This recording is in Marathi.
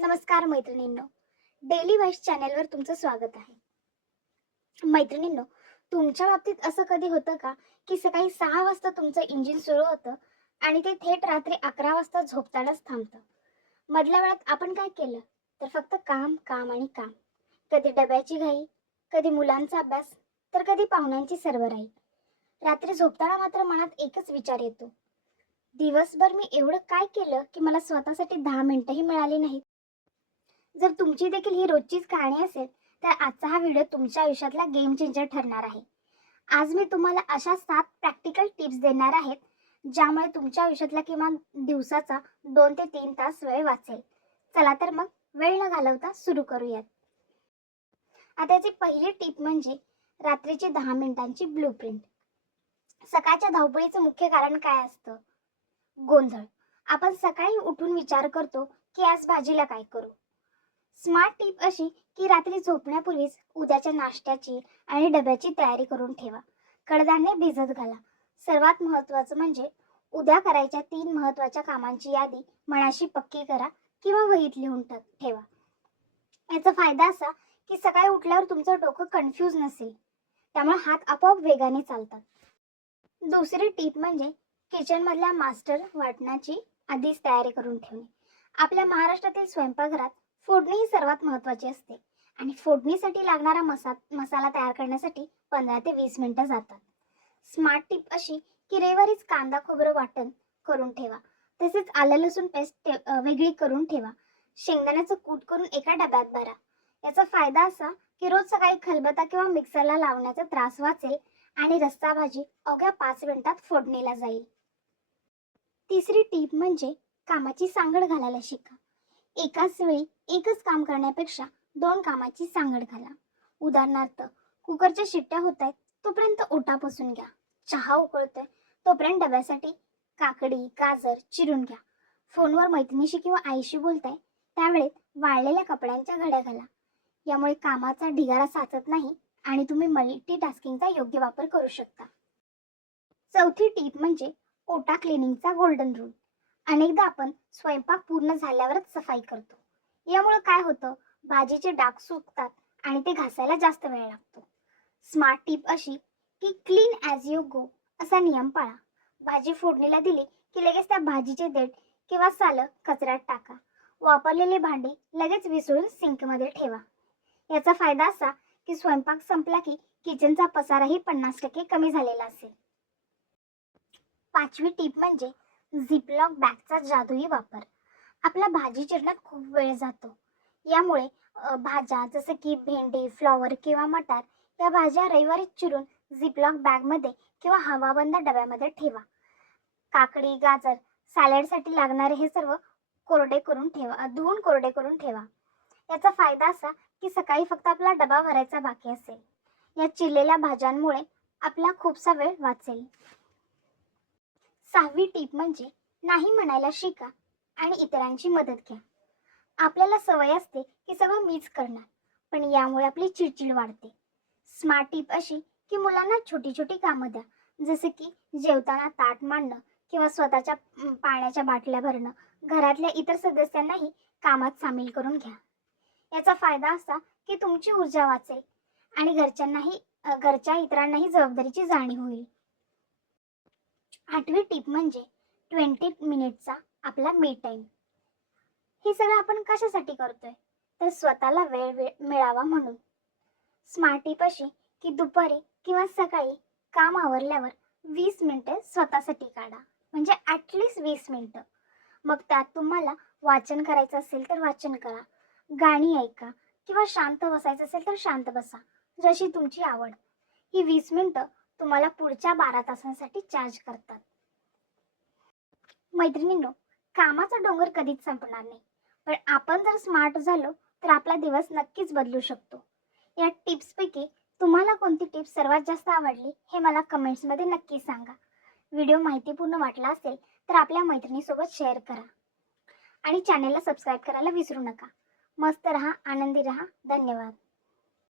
नमस्कार मैत्रिणींनो, डेली व्हाइस चॅनलवर तुमचं स्वागत आहे. मैत्रिणींनो, तुमच्या बाबतीत असं कधी होतं का की सकाळी 6 वाजता तुमचं इंजिन सुरू होतं आणि ते थेट रात्री 11 वाजता झोपतानाच थांबतं. मधल्या वेळात आपण काय केलं तर फक्त काम काम आणि काम. कधी डब्याची घाई, कधी मुलांचा अभ्यास, तर कधी पाहुण्यांची सरबराई. रात्री झोपताना मात्र मनात एकच विचार येतो, दिवसभर मी एवढं काय केलं की मला स्वतःसाठी 10 मिनिटंही मिळाली नाहीत. जर तुमची देखील ही रोजचीच कहाणी असेल तर आजचा हा व्हिडिओ तुमच्या आयुष्यातला गेम चेंजर ठरणार आहे. आज मी तुम्हाला अशा 7 प्रॅक्टिकल टिप्स देणार आहेत ज्यामुळे तुमच्या आयुष्यातला किमान दिवसाचा 2 ते 3 तास वेळ वाचेल. चला तर मग वेळ न घालवता सुरू करूयात. आता याची पहिली टिप म्हणजे रात्रीची 10 मिनिटांची ब्लूप्रिंट. सकाळच्या धावपळीचं मुख्य कारण काय असतं? गोंधळ. आपण सकाळी उठून विचार करतो की आज भाजीला काय करू. स्मार्ट टिप अशी की रात्री झोपण्यापूर्वीच उद्याच्या नाश्त्याची आणि डब्याची तयारी करून ठेवा. कडधान्य भिजत घाला. सर्वात महत्त्वाचं म्हणजे उद्या करायच्या 3 महत्त्वाच्या कामांची यादी मनाशी पक्की करा किंवा वहीत लिहून ठेवा. याचा फायदा असा की सकाळी उठल्यावर तुमचं डोकं कन्फ्यूज नसेल, त्यामुळे हात आपोआप वेगाने चालतात. दुसरी टीप म्हणजे किचन मधल्या मास्टर वाटणाची आधीच तयारी करून ठेवणे. आपल्या महाराष्ट्रातील स्वयंपाकघरात फोडणी ही सर्वात महत्त्वाची असते आणि फोडणीसाठी लागणारा मसाला तयार करण्यासाठी 15 ते 20 मिनिटं जातात. स्मार्ट टिप अशी की रविवारीच कांदा खोबरं वाटण करून ठेवा. तसेच आलं लसूण पेस्ट वेगळी करून ठेवा. शेंगदाण्याचं कूट करून एका डब्यात भरा. याचा फायदा असा की रोज सकाळी खलबत्ता किंवा मिक्सरला लावण्याचा त्रास वाचेल आणि रस्सा भाजी अवघ्या 5 मिनिटात फोडणीला जाईल. तिसरी टीप म्हणजे कामाची सांगड घालायला शिका. एकाच वेळी एकच काम करण्यापेक्षा 2 कामाची सांगड घाला. उदाहरणार्थ, कुकरच्या शिट्ट्या होत आहेत तोपर्यंत ओटा पुसून घ्या. चहा उकळतोय तोपर्यंत डब्यासाठी काकडी गाजर चिरून घ्या. फोनवर मैत्रिणीशी किंवा आईशी बोलताय त्यावेळेत वाळलेल्या कपड्यांच्या घड्या घाला. यामुळे कामाचा ढिगारा साचत नाही आणि तुम्ही मल्टीटास्किंगचा योग्य वापर करू शकता. चौथी टीप म्हणजे ओटा क्लिनिंगचा गोल्डन रूल. अनेकदा आपण स्वयंपाक पूर्ण झाल्यावरच सफाई करतो. यामुळे काय होतं, भाजीचे डाग सुकतात आणि ते घासायला जास्त वेळ लागतो. स्मार्ट टीप अशी की क्लीन ॲज यू गो असा नियम पाळा. भाजी फोडणीला दिली की लगेच त्या भाजीचे देठ किंवा सालं कचऱ्यात टाका. वापरलेली भांडी लगेच विसळून सिंकमध्ये ठेवा. याचा फायदा असा की स्वयंपाक संपला की किचनचा पसाराही 50% कमी झालेला असेल. पाचवी टीप म्हणजे झिपलॉक बॅगचा जादुई वापर. आपला भाजी चिरण्यात खूप वेळ जातो. यामुळे भाज्या जसं की भेंडी फ्लॉवर किंवा मटार या भाज्या रविवारी चिरून झिपलॉक बॅगमध्ये किंवा हवाबंद डब्यामध्ये ठेवा. काकडी गाजर सॅलडसाठी लागणारे हे सर्व धुवून कोरडे करून ठेवा. याचा फायदा असा की सकाळी फक्त आपला डबा भरायचा बाकी असेल. या चिरलेल्या भाज्यांमुळे आपला खूपसा वेळ वाचेल. सहावी टीप म्हणजे नाही म्हणायला शिका आणि इतरांची मदत घ्या. आपल्याला सवय असते की सगळं मीच करणार, पण यामुळे आपली चिडचिड वाढते. स्मार्ट टीप अशी की मुलांना छोटी छोटी कामं द्या, जसे की जेवताना ताट मांडणं किंवा स्वतःच्या पाण्याच्या बाटल्या भरणं. घरातल्या इतर सदस्यांनाही कामात सामील करून घ्या. याचा फायदा असा की तुमची ऊर्जा वाचेल आणि घरच्या इतरांनाही जबाबदारीची जाणीव होईल. आठवी टीप म्हणजे 20 मिनिटचा आपला मी टाइम. हे सगळं आपण कशासाठी करतोय तर स्वतःला वेळ मिळावा म्हणून. स्मार्ट टिप अशी की दुपारी किंवा सकाळी काम आवरल्यावर 20 मिनिटे स्वतःसाठी काढा. म्हणजे ॲटलिस्ट 20 मिनिटं. मग त्यात तुम्हाला वाचन करायचं असेल तर वाचन करा, गाणी ऐका किंवा शांत बसायचं असेल तर शांत बसा, जशी तुमची आवड. ही 20 मिनिटं तुम्हाला पुढच्या 12 तासांसाठी चार्ज करतात. मैत्रिणींनो, कामाचा डोंगर कधीच संपणार नाही, पण आपण जर स्मार्ट झालो तर आपला दिवस नक्कीच बदलू शकतो. या टिप्सपैकी तुम्हाला कोणती टिप्स सर्वात जास्त आवडली हे मला कमेंट्समध्ये नक्की सांगा. व्हिडिओ माहितीपूर्ण वाटला असेल तर आपल्या मैत्रिणीसोबत शेअर करा आणि चॅनेलला सबस्क्राईब करायला विसरू नका. मस्त रहा, आनंदी रहा. धन्यवाद.